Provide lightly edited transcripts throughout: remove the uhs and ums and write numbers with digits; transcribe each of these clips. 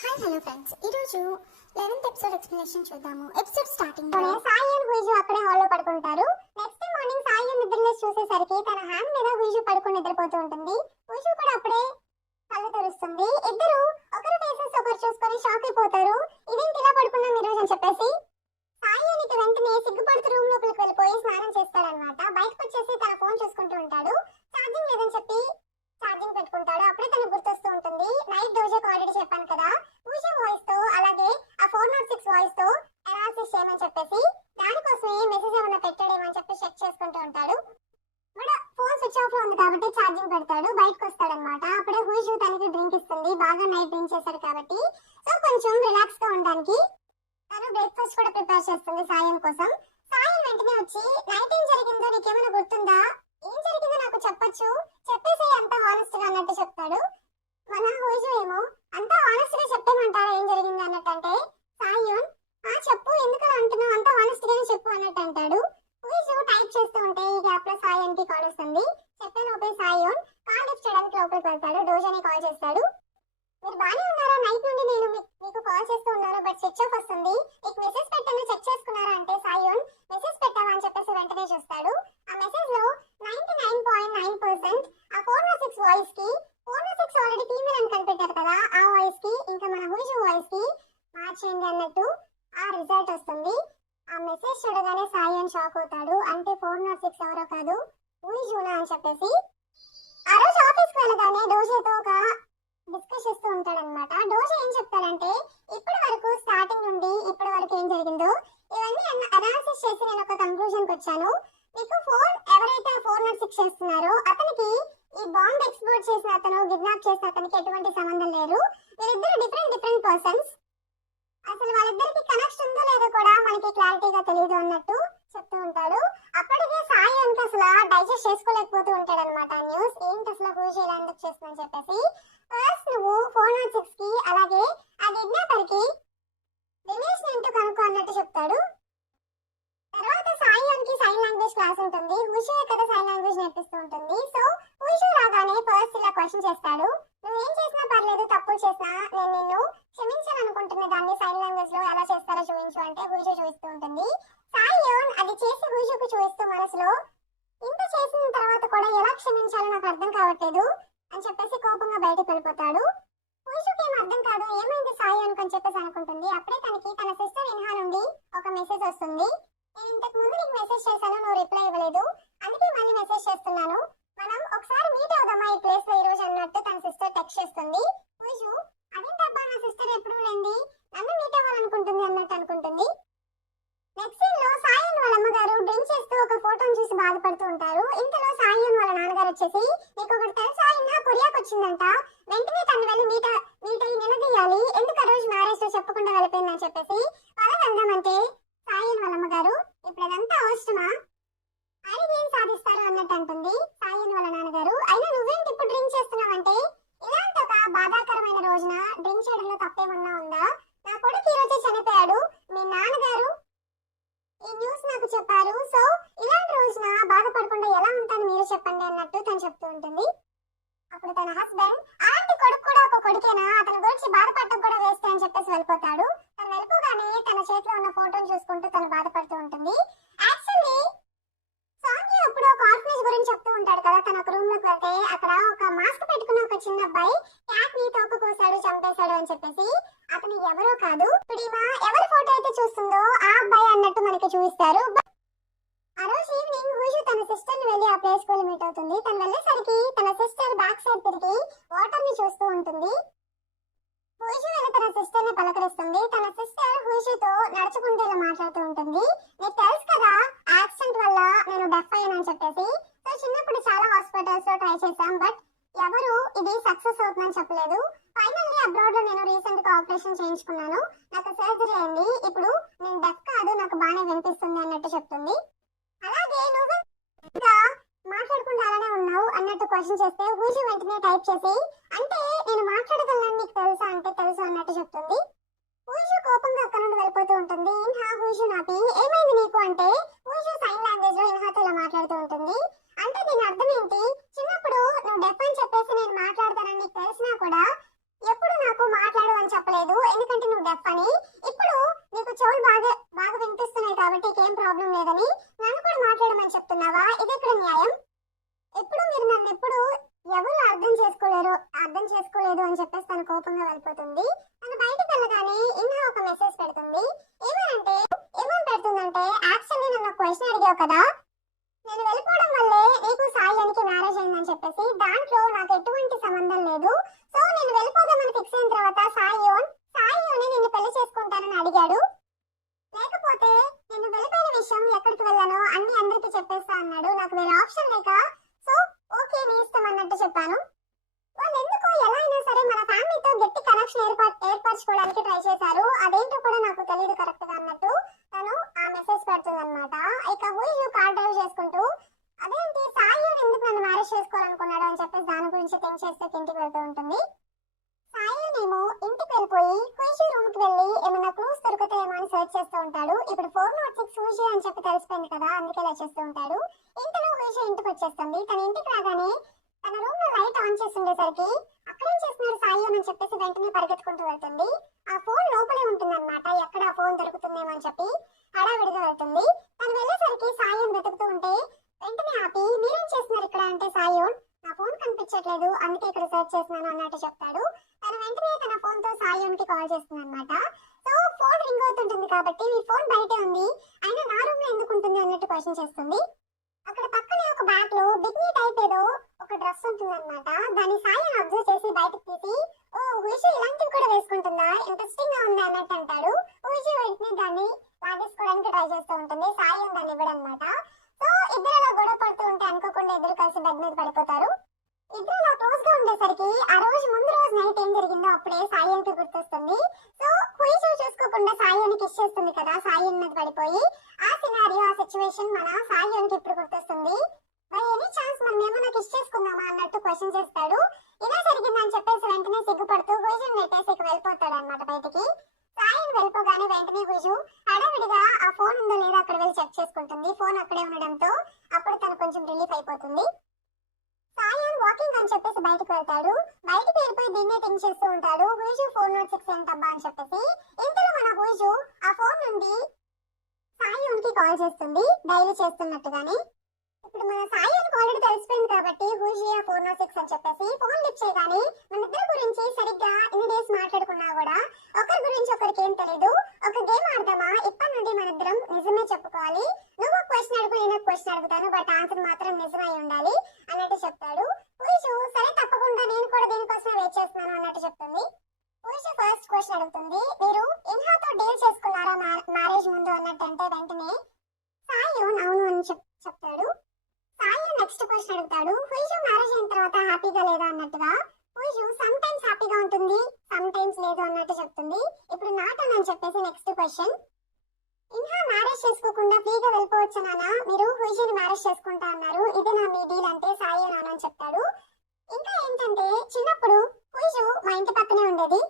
Hi hello friends, ఈరోజు 11th episode explanation చూద్దాము. Episode starting లో సాయి అండ్ హుయిజు అక్కడే హాల్లో పడుకుంటారు. నెక్స్ట్ మార్నింగ్ సాయి నిద్రలేసి చూసేసరికి తన హ్యాండ్ మీద హుయిజు పడుకుని నిద్రపోతూ ఉంటుంది. హుయిజు కూడా అప్పుడే కళ్ళు తెరుస్తుంది. ఇద్దరు ఒకరి ఫేసెస్ ఒకరు చూసుకొని షాక్ అయిపోతారు. ఇదేంటి ఇలా పడుకున్నాం ఈ రోజు అని చెప్పేసి సాయి అనికి వెంటనే సిగ్గుపడుతూ రూమ్ లోపలికి వెళ్ళిపోయి స్నానం చేస్తాడనమాట. బయటకు వచ్చేసి తన ఫోన్ చూసుకుంటూ ఉంటాడు. ఛార్జింగ్ లేదని చెప్పి ఛార్జింగ్ పెట్టుకుంటాడు. అప్పుడే తనకు గుర్తొస్తూ ఉంటుంది, నైట్ డోజోకి ఆల్రెడీ చెప్పాను కదా ఊషా వాయిస్ తో అలాగే ఆ 406 వాయిస్ తో అనాలిసిస్ చేయమని చెప్పేసి దానికోసమే మెసేజ్ ఏమైనా పెట్టాడేమని చెప్పి చెక్ చేసుకుంటూ ఉంటాడు. బట్ ఫోన్ స్విచ్ ఆఫ్ లో ఉంది కాబట్టి ఛార్జింగ్ పెడతాడు. బయటకు వస్తాడనమాట. అప్పుడే హుయిజు తనకి డ్రింక్ ఇస్తుంది. బాగా నైట్ డ్రింక్ చేశాడు కాబట్టి సో కొంచెం రిలాక్స్ గా ఉండడానికి తను బ్రేక్ఫాస్ట్ కూడా ప్రిపేర్ చేస్తుంది సాయం కోసం. సాయం వెంటనే వచ్చి నైట్ ఏం జరిగిందో నీకేమైనా గుర్తుందా, ఏం జరిగిందో నాకు చెప్పొచ్చు, చెప్పేసి అంత హానెస్ట్ గా అన్నట్టు చెప్తాడు. మన హుయిజు ఏమో అంతా హానెస్ట్ గా చెప్పేమంటారా ఏం జరిగింది అన్నట్టంటే సాయూన్ చెప్పు, ఎందుకు అంటున్నావు, అంతా హానెస్ట్ గానే చెప్పు అన్నట్టు అంటాడు. హుయిజు టైప్ చేస్తూ ఉంటే ఈ గ్యాప్ లో సాయూన్ కి కాల్ వస్తుంది. చెప్పే లోపే సాయూన్ కాల్ లిఫ్ట్ చేయడానికి లోపలికి వెళ్తాడు. డోజాని కాల్ చేస్తాడు. మీరు బానే ఉన్నారా, నైట్ నుండి నేను మీకు కాల్ చేస్తూ ఉన్నాను బట్ స్విచ్ ఆఫ్ వస్తుంది, మీకు మెసేజ్ పెట్టాను చెక్ చేసుకున్నారా అంటే సాయూన్ మెసేజ్ పెట్టావా అని చెప్పేసి వెంటనే చూస్తాడు. ఆ మెసేజ్ లో 99.9% ఆ 406 వాయిస్ కి 406 ఆల్రెడీ ఫీమేల్ అని కనిపెట్టారు కదా, ఆ వాయిస్ కి ఇంకా మన హుయిజు వాయిస్ కి మార్చేయండి అన్నట్టు ఆ రిజల్ట్ వస్తుంది. ఆ మెసేజ్ చూడగానే సాయూన్ షాక్ అవుతాడు. అంటే 406 ఎవరో కాదు హుయిజునా అని చెప్పేసి ఆ రోజు ఆఫీస్ కి వెళ్ళగానే డోజోతో ఒక డిస్కస్ చేస్తూ ఉంటాడనమాట. డోజో ఏం చెప్తాడంటే ఇప్పటి వరకు స్టార్టింగ్ నుండి ఇప్పటి వరకు ఏం జరిగిందో ఇవన్నీ అనాలిసిస్ చేసి నేను ఒక కంక్లూజన్ కి వచ్చాను. మీకు ఎవరైతే 406 చేస్తున్నారో అతనికి ఈ బాంబ్ ఎక్స్ప్లోడ్ చేసిన అతను కిడ్నాప్ చేసిన అతనికి ఎటువంటి సంబంధం లేదు. వీరిద్దరు డిఫరెంట్ పర్సన్స్. అసలు వాళ్ళిద్దరికి కనెక్షన్ ఉందో లేదో కూడా మనకి క్లారిటీగా తెలియదు అన్నట్టు చెప్తూ ఉంటాడు. అప్పటికే సాయి అంతా అసలు డైజెస్ట్ చేసుకోలేకపోతూ ఉంటాడు అనమాట. న్యూస్ ఏంటి అసలు హుయిజు ఇలా ఎందుకు చేస్తుందని చెప్పేసి ఫస్ట్ నువ్వు 406 కి అలాగే ఆ కిడ్నాపర్ కి రిలేషన్ ఏంటో కనుక్కో అన్నట్టు చెప్తాడు. తర్వాత సాయికి సైన్ లాంగ్వేజ్ క్లాస్ ఉంటుంది. హుయిజు కదా సైన్ లాంగ్వేజ్ నేర్పిస్తూ ఉంటుంది. సో హుయిజు రాగానే ఫస్ట్ ఇలా క్వశ్చన్ చేస్తాడు, నువ్వు ఏం చేసినా పర్లేదు, తప్పులు చేసినా నేను నిన్ను క్షమించాలనుకుంటున్న దాన్ని సైన్ లాంగ్వేజ్ లో ఎలా చేస్తారో చూపించు అంటే హుయిజు చూపిస్తూ ఉంటుంది. సాయోన్ అది చేసి హుయిజుకు చూపిస్తూ మనసులో ఇంత చేసిన తర్వాత కూడా ఎలా క్షమించాలో నాకు అర్థం కావట్లేదు అని చెప్పేసి కోపంగా బయటకు వెళ్ళిపోతాడు. హుయిజుకి ఏం అర్థం కాదు, ఏమైంది సాయోన్ అని చెప్పేసి అనుకుంటుంది. అప్పుడే తనకి తన సిస్టర్ ఇన్హా నుండి ఒక మెసేజ్ వస్తుంది. నేను ఇంతకు ముందు నీకు మెసేజ్ చేశాను, నువ్వు రిప్లై ఇవ్వలేదు, అందుకే మళ్ళీ మెసేజ్ చేస్తున్నాను, మనం ఒకసారి మీట్ అవుదామా ఈ ప్లేస్ లో ఈ రోజు అన్నట్టు తన సిస్టర్ టెక్స్ట్ చేస్తుంది. హుయిజు అదేంటబ్బా నా సిస్టర్ ఎప్పుడు లేండి నన్ను మీట్ అవ్వాలనుకుంటుంది అన్నట్టు అనుకుంటుంది. నెక్స్ట్ సీన్ లో సాయూన్ వాళ్ళ అమ్మగారు డ్రింక్ చేస్తూ ఒక ఫోటోను చూసి బాధపడుతూ ఉంటారు. ఇంతలో సాయూన్ వాళ్ళ నాన్నగారు వచ్చేసి నీకు ఒకటి తెలుసా, ఇన్నా కొరియాకి వచ్చిందంట, వెంటనే తను వెళ్ళి మీట్ అయ్యి నిలదీయాలి, ఎందుకు ఆ రోజు మ్యారేజ్ తో చెప్పకుండా వెళ్ళిపోయిందని చెప్పేసి వాళ్ళ వెళ్దామంటే సాయూన్ వాళ్ళ అమ్మగారు ఇప్పుడు అదంతా అవసరమా, ఆయన ఏం సాధిస్తారు అన్నట్టు అంటుంది. సాయూన్ వాళ్ళ నాన్నగారు అయినా నువ్వేంటి ఇప్పుడు డ్రింక్ చేస్తున్నావంటే ఇలాంటి ఒక బాధాకరమైన రోజున డ్రింక్ చేయడంలో తప్పేమన్నా ఉందా, నా కొడుకు ఈ రోజే చనిపోయాడు, మీ నాన్నగారు ఈ న్యూస్ నాకు చెప్పారు, సో ఇలాంటి రోజున బాధపడకుండా ఎలా ఉంటాను మీరు చెప్పండి అన్నట్టు తను చెప్తూ ఉంటుంది. అప్పుడు తన హస్బెండ్ అలాంటి కొడుకు కూడా ఒక కొడుకేనా, అతని గురించి బాధపడటం కూడా వేస్ట్ అని చెప్పేసి వెళ్ళిపోతాడు. తను వెళ్ళిపోగానే తన చేతిలో ఉన్న ఫోటోను చూసుకుంటూ తను బాధపడుతూ ఉంటుంది. యాక్చువల్లీ సాంగ్యూ అప్పుడు ఒక ఆర్ఫనేజ్ గురించి చెప్తూ ఉంటాడు కదా, తన ఒక రూమ్ లోకి వెళ్తే అక్కడ ఒక మాస్క్ పెట్టుకున్న ఒక చిన్న అబ్బాయి క్యాట్ ని తోక కోసాడు చంపేశాడు అని చెప్పేసి అతను ఎవరో కాదు, ఇప్పుడు ఎవరి ఫోటో అయితే చూస్తుందో ఆ అబ్బాయి అన్నట్టు మనకి చూపిస్తారు. ఆ రోజు ఈవినింగ్ హుయిజు తన సిస్టర్ ని వెళ్ళి ఆ ప్లేస్ కు మీట్ అవుతుంది. తను వెళ్ళేసరికి తన సిస్టర్ బ్యాక్ సైడ్ తిరిగి వాటర్ ని చూస్తూ ఉంటుంది. హుయిజు వెళ్ళి తన సిస్టర్ ని పలకరిస్తుంది. తన సిస్టర్ హుయిజుతో నడుచుకుంటూ ఇలా మాట్లాడుతూ ఉంటుంది. నీకు తెలుసు కదా యాక్సిడెంట్ వల్ల నేను డెఫ్ అయ్యానని చెప్పేసి, సో చిన్నప్పుడు చాలా హాస్పిటల్స్ లో ట్రై చేశాం బట్ ఎవరు ఇది సక్సెస్ అవుతుందని చెప్పలేదు. ఫైనల్లీ అబ్రాడ్ లో నేను రీసెంట్ గా ఆపరేషన్ చేయించుకున్నాను, నాకు సర్జరీ అయింది, ఇప్పుడు నేను డెఫ్ కాదు, నాకు బాగానే వినిపిస్తుంది అన్నట్టు చెప్తుంది. అలాగే నువ్వు ఇంకా మాట్లాడకుండా అలానే ఉన్నావు అన్నట్టు క్వశ్చన్ చేస్తే హుయిజు వెంటనే టైప్ చేసి అంటే నేను మాట్లాడగలను నీకు తెలుసా అంటే తెలుసు అన్నట్టు చెప్తుంది. హుయిజు కోపంగా అక్కడ నుండి వెళ్ళిపోతూ ఉంటుంది. ఇన్హా హుయిజు నాపి ఏమైంది నీకు అంటే హుయిజు సైన్ లాంగ్వేజ్ లో ఇన్హాతో ఇలా మాట్లాడుతూ ఉంటుంది. అంటే దీని అర్థం ఏంటి, చిన్నప్పుడు నువ్వు డెఫ్ అని చెప్పేసి నేను మాట్లాడతానని నీకు తెలిసినా కూడా ఎప్పుడు నాకు మాట్లాడు అని చెప్పలేదు ఎందుకంటే నువ్వు డెఫ్ అని. ఇప్పుడు నీకు చెవులు బాగా బాగా వినిపిస్తున్నాయి కాబట్టి ఏం ప్రాబ్లం లేదని నన్ను కూడా మాట్లాడమని చెప్తున్నావా? ఇది ఎక్కడ న్యాయం? ఎప్పుడు మీరు నన్ను ఎప్పుడు ఎవరు అర్థం చేసుకోలేదు అని చెప్పేసి తన కోపంగా వెళ్ళిపోతుంది. తను బయటికి వెళ్ళగానే ఇన్నా ఒక మెసేజ్ పెడుతుంది. ఏమని పెడుతుందంటే, యాక్చువల్లీ నన్ను క్వశ్చన్ అడిగావు కదా, నేను వెళ్ళిపోవడం వల్లే నీకు సాయానికి మ్యారేజ్ అయిందని చెప్పేసి దాంట్లో నాకు ఎటువంటి సంబంధం లేదు. సో నేను వెళ్ళిపోదామని ఫిక్స్ అయిన తర్వాత సాయోని నిన్ను పెళ్లి చేసుకుంటానని అడిగాడు. లేకపోతే నేను వెళ్ళిపోయిన విషయం ఎక్కడికి వెళ్ళానో అన్ని అందరికీ చెప్పేస్తా అన్నాడు. నాకు వేరే ఆప్షన్ లేక సో ఓకే నీ ఇష్టం అన్నట్టు చెప్పాను. వాళ్ళు ఎందుకో ఎలా అయినా సరే మన ఫ్యామిలీతో గట్టి కనెక్షన్ ఏర్పరచుకోవడానికి ట్రై చేశారు. అదేంటో కూడా నాకు తెలియదు కరెక్ట్ గా అన్నట్టు తను ఆ మెసేజ్ పెడుతుంది అనమాట. ఇక హూయు కార్ డ్రైవ్ చేసుకుంటూ అదేంటి సాయి ఎందుకు నన్ను మ్యారేజ్ చేసుకోవాలనుకున్నాడు అని చెప్పేసి దాని గురించి థింక్ చేస్తే ఇంటికి వెళ్తూ ఉంటుంది. సాయేమో ఇంటికి వెళ్ళిపోయి హూయు రూమ్ కి వెళ్ళి ఏమైనా క్లూస్ దొరుకుతాయేమో అని సెర్చ్ చేస్తూ ఉంటాడు. ఇప్పుడు 406 హూయు అని చెప్పి తెలిసిపోయింది కదా, అందుకే ఇలా చేస్తూ ఉంటాడు. ఇంతలో హూయు ఇంటికి వచ్చేస్తుంది. తన ఇంటికి రాగానే తన రూమ్ లో లైట్ ఆన్ చేసి ఉండేసరికి అక్కడేం చేస్తున్నాడు సాయి అని చెప్పేసి వెంటనే పరిగెత్తుకుంటూ వెళ్తుంది. ఆ ఫోన్ లోపలే ఉంటుంది అనమాట. ఎక్కడ ఆ ఫోన్ దొరుకుతుందేమో అని చెప్పి హడావిడిగా వెళ్తుంది. తను వెళ్ళేసరికి సాయి వెతుకుతూ ఉంటే వెంటనే ఆపి మీరేం చేస్తున్నారు ఇక్కడ అంటే, సాయి నా ఫోన్ కనిపించట్లేదు అందుకే ఇక్కడ సెర్చ్ చేస్తున్నాను అన్నట్టు చెప్తాడు. తను వెంటనే తన ఫోన్ తో సాయి కి కాల్ చేస్తుంది అనమాట. సో ఫోన్ రింగ్ అవుతుంటుంది కాబట్టి మీ ఫోన్ బయటే ఉంది అయినా నా రూమ్ లో ఎందుకు ఉంటుంది అన్నట్టు క్వశ్చన్ చేస్తుంది. అక్కడ పక్కనే ఒక బ్యాగ్ లో బిగ్నీ టైప్ ఏదో ఒక డ్రెస్ ఉంటుంది అనమాట. దాన్ని సాయి అబ్జర్వ్ చేసి బయటకు తీసి ఓ హుషి ఇలాంటివి కూడా వేసుకుంటుందా, ఇంట్రెస్టింగ్ గా ఉంది అన్నట్టు అంటాడు. హుషి వెంటనే దాన్ని లాగేసుకోవడానికి ట్రై చేస్తూ ఉంటుంది. సాయి దాన్ని ఇవ్వడనమాట. సో ఇద్దరు అలా గొడవ పడుతూ ఉంటే అనుకోకుండా ఇద్దరు కలిసి బెడ్ మీద పడిపోతారు. ఇద్దరు అలా క్లోజ్ గా ఉండేసరికి ఆ రోజు ముందు రోజు నైట్ ఏం జరిగిందో అప్పుడే సాయికి గుర్తొస్తుంది. సో హుషి చూసుకోకుండా సాయిని కిస్ చేస్తుంది కదా, సాయి మీద పడిపోయి ఆ సినారియో ఆ సిచ్యువేషన్ మన సాయికి ఇప్పుడు గుర్తొస్తుంది. బై ఎనీ ఛాన్స్ మనం ఏమైనా కిస్ చేసుకుందామా అన్నట్టు క్వశ్చన్ చేస్తాడు. ఇలా జరిగిందని చెప్పేసి వెంటనే సిగ్గుపడుతూ హుషిని నెట్టేసి వెళ్ళిపోతాడు అనమాట బయటికి. సాయిని వెళ్ళిపోగానే వెంటనే హుషు హడావిడిగా ఆ ఫోన్ ఉందో లేదో అక్కడ వెళ్ళి చెక్ చేసుకుంటుంది. ఫోన్ అక్కడే ఉండడంతో అప్పుడు తను కొంచెం రిలీఫ్ అయిపోతుంది. సాయన్ వాకింగ్ అని చెప్పేసి బయటకు వెళ్తాడు. బయటకు వెళ్ళిపోయి దీన్నే థింక్ చేస్తూ ఉంటాడు. హుషు 406 ఏంటబ్బా అని చెప్పేసి. ఇంతలో మన హుషు ఆ ఫోన్ నుండి సాయికి కాల్ చేస్తుంది డైలీ చేస్తున్నట్టుగానే. ఇప్పుడు మన సాయికి ఆల్రెడీ తెలిసిపోయింది కాబట్టి హుషి 406 అని చెప్పేసి ఫోన్ లిఫ్ట్ చేయగానే మన ఇద్దరి గురించి సరిగ్గా ఇన్ని డేస్ మాట్లాడుకున్నా కూడా ఒకరి గురించి ఒకరికి ఏం తెలీదు. ఒక గేమ్ ఆడదామా, ఇప్పటి నుండి మన ఇద్దరం నిజమే చెప్పుకోవాలి, నువ్వు క్వశ్చన్ అడుగు నేను క్వశ్చన్ అడుగుతాను బట్ ఆన్సర్ మాత్రం నిజమై ఉండాలి అన్నట్టు చెప్తాడు. హుషు సరే తప్పకుండా నేను కూడా దీనికోసం వెయిట్ చేస్తున్నాను అన్నట్టు చెప్తుంది. హుషి ఫస్ట్ క్వశ్చన్ అడుగుతుంది, మీరు ఇన్హాతో డీల్ చేసుకున్నారా మ్యారేజ్ ముందు అన్నట్టు అంటే వెంటనే సాయి అవును అని చెప్తాడు. సాయి నెక్స్ట్ క్వశ్చన్ అడుగుతాడు, హుషు మ్యారేజ్ అయిన తర్వాత హ్యాపీగా లేదా అన్నట్టుగా. హుషు సమ్ టైమ్స్ హ్యాపీగా ఉంటుంది సమ్ టైమ్స్ లేదు అన్నట్టు చెప్తుంది. ఇప్పుడు నాట్ అని చెప్పేసి నెక్స్ట్ క్వశ్చన్, ఇన్హా మ్యారేజ్ చేసుకోకుండా ఫ్రీగా వెళ్ళిపోవచ్చు నానా, మీరు హుషిని మ్యారేజ్ చేసుకుంటా అన్నారు, ఇది నా మీ డీల్ అంటే సాయి నాన్న అని చెప్తాడు. ఇంకా ఏంటంటే చిన్నప్పుడు హుషు మా ఇంటి పక్కనే ఉండేది.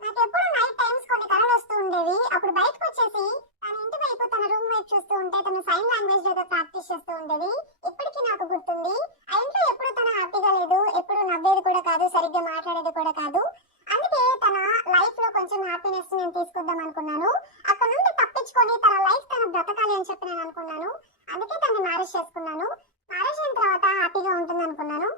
నాకు ఎప్పుడు నైట్ టైమ్స్ కొన్ని కళలు వస్తూ ఉండేవి. అప్పుడు బయటకు వచ్చేసి తన ఇంటి వైపు తన రూమ్ వైపు చూస్తూ ఉంటే తను సైన్ లాంగ్వేజ్ ఏదో ప్రాక్టీస్ చేస్తూ ఉండేది. ఇప్పటికీ నాకు గుర్తుంది. ఆ ఇంట్లో ఎప్పుడు తన హ్యాపీగా లేదు, ఎప్పుడు నవ్వేది కూడా కాదు, సరిగ్గా మాట్లాడేది కూడా కాదు. అందుకే తన లైఫ్ లో కొంచెం హ్యాపీనెస్ నేను తీసుకొద్దాం అనుకున్నాను. అక్కడ నుండి తప్పించుకొని తన లైఫ్ తను బ్రతకాలి అని చెప్పి నేను అనుకున్నాను. అందుకే తనని మ్యారేజ్ చేసుకున్నాను. మ్యారేజ్ అయిన తర్వాత హ్యాపీగా ఉంటుంది అనుకున్నాను.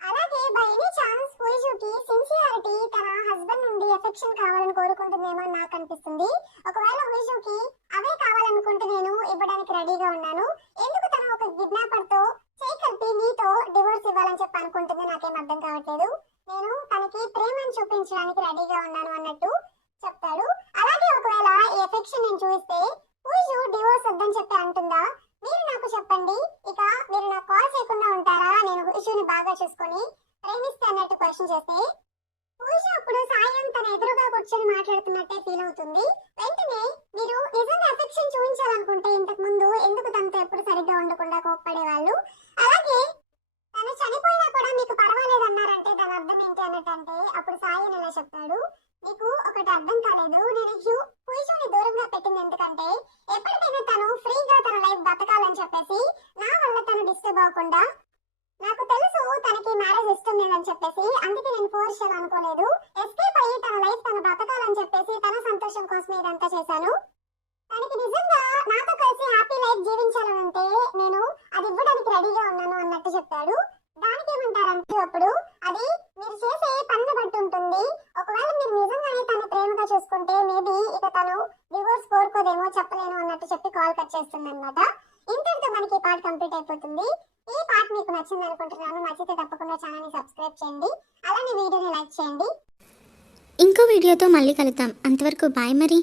అలాగే బై ఎనీ ఛాన్స్ హుషుకి సిన్సియారిటీ తన హస్బెండ్ నుండి ఎఫెక్షన్ కావాలని కోరుకుంటుందేమో అని నాకు అనిపిస్తుంది. ఒకవేళ హుషుకి అవే కావాలనుకుంటే నేను ఇవ్వడానికి రెడీగా ఉన్నాను. ఎందుకు తను ఒక కిడ్నాపర్ తో చేయి కలిపి నీతో డివోర్స్ ఇవ్వాలని చెప్పి అనుకుంటుంది నాకేం అర్థం కావట్లేదు. నేను తనకి ప్రేమను చూపించడానికి రెడీగా ఉన్నాను అన్నట్టు చెప్తాడు. అలాగే ఒకవేళ ఈ ఎఫెక్షన్ నేను చూస్తే హుషు డివోర్స్ వద్దని చెప్పి అంటుందా, మీరు నాకు చెప్పండి. ఇక మీరు నాకు కాల్ చేయకుండా ఉంటారా, నేను హుషుని బాగా చూసుకొని ప్రేమిస్తే అన్నట్టు క్వశ్చన్ చేస్తే హుషు అప్పుడు సాయం తన ఎదురుగా కూర్చొని మాట్లాడుతున్నట్టే ఫీల్ అవుతుంది. వెంటనే మీరు నిజంగా ఎఫెక్షన్ చూపించాలనుకుంటే ఇంతకు ముందు ఎందుకు తనతో ఎప్పుడు సరిగ్గా ఉండకుండా కోప్పడేవాళ్ళు, అలాగే తను చనిపోయినా కూడా మీకు పర్వాలేదు అన్నారంటే దాని అర్థం ఏంటి అన్నట్టంటే అప్పుడు సాయం ఇలా చెప్తాడు, నీకు ఒకటి అర్థం కాలేదు, నేను హుషుని దూరంగా పెట్టింది ఎందుకంటే ఎప్పటికైనా తను ఫ్రీగా తన లైఫ్ బతకాలని చెప్పేసి నా వల్ల తను డిస్టర్బ్ అవ్వకుండా, నాకు తెలుసు తనకి మ్యారేజ్ ఇష్టం లేదని చెప్పేసి అందుకే నేను ఫోర్స్ చేయాలనుకోలేదు, ఎస్కేప్ అయ్యి తన లైఫ్ తను బ్రతకాలని చెప్పేసి తన సంతోషం కోసమే ఇదంతా చేశాను. తనకి నిజంగా నాతో కలిసి హ్యాపీ లైఫ్ జీవించాలని ఉంటే నేను అది ఇవ్వడానికి రెడీగా ఉన్నాను అన్నట్టు చెప్పాడు. దానికి ఏమంటారంటే అప్పుడు అది మీరు చేసే పనిని బట్టి ఉంటుంది. ఒకవేళ మీరు నిజంగానే తను ప్రేమగా చూసుకుంటే మేబీ ఇక తను డివోర్స్ కోరుకోదేమో చెప్పలేను అన్నట్టు చెప్పి కాల్ కట్ చేస్తుంది అనమాట. ఇంతటితో మనకి ఈ పార్ట్ కంప్లీట్ అయిపోతుంది. ఈ పార్ట్ మీకు నచ్చింది అనుకుంటున్నాను. నచ్చితే తప్పకుండా ఛానల్ని సబ్స్క్రైబ్ చేయండి, అలానే వీడియోని లైక్ చేయండి. ఇంకో వీడియోతో మళ్ళీ కలుద్దాం. అంతవరకు బాయ్ మరి.